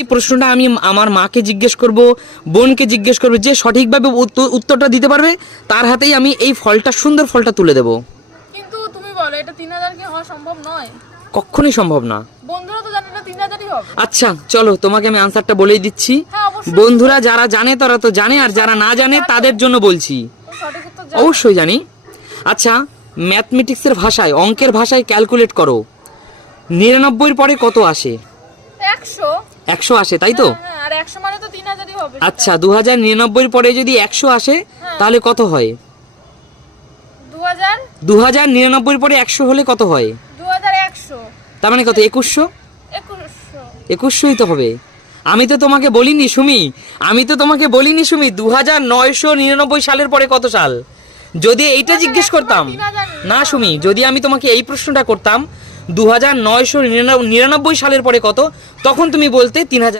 এই প্রশ্নটা আমি আমার মাকে জিজ্ঞেস করব বোনকে জিজ্ঞেস করব যে সঠিকভাবে উত্তর- উত্তরটা দিতে পারবে তার হাতেই আমি এই ফলটা সুন্দর ফলটা তুলে দেব। কিন্তু তুমি বলো এটা তিন হাজার কি হওয়া সম্ভব নয়? কখনোই সম্ভব না। বন্ধুরা তো জানে না তিন হাজারই হবে। আচ্ছা চলো তোমাকে আমি আনসারটা বলেই দিচ্ছি। হ্যাঁ বন্ধুরা যারা জানে তারা তো জানে আর যারা না জানে তাদের জন্য বলছি। অবশ্যই জানি। আচ্ছা ম্যাথমেটিক্সের ভাষায় অঙ্কের ভাষায় ক্যালকুলেট করো। নিরানব্বইয়ের পরে কত আসে? একশো। একশো আসে তাই তো? হ্যাঁ আর একশো মানে তো তিন হাজারই হবে আচ্ছা দু হাজার নিরানব্বইয়ের পরে যদি একশো আসে তাহলে কত হয়? দু হাজার নিরানব্বইয়ের পরে একশো হলে কত হয়? তার মানে কত একুশশো? একুশশো। একুশশোই তো হবে। আমি তো তোমাকে বলিনি সুমি। আমি তো তোমাকে বলিনি সুমি দু হাজার নয়শো নিরানব্বই সালের পরে কত সাল? যদি এইটা জিজ্ঞেস করতাম। না সুমি যদি আমি তোমাকে এই প্রশ্নটা করতাম দু হাজার নয়শো নিরানব্বই সালের পরে কত? তখন তুমি বলতে তিন হাজার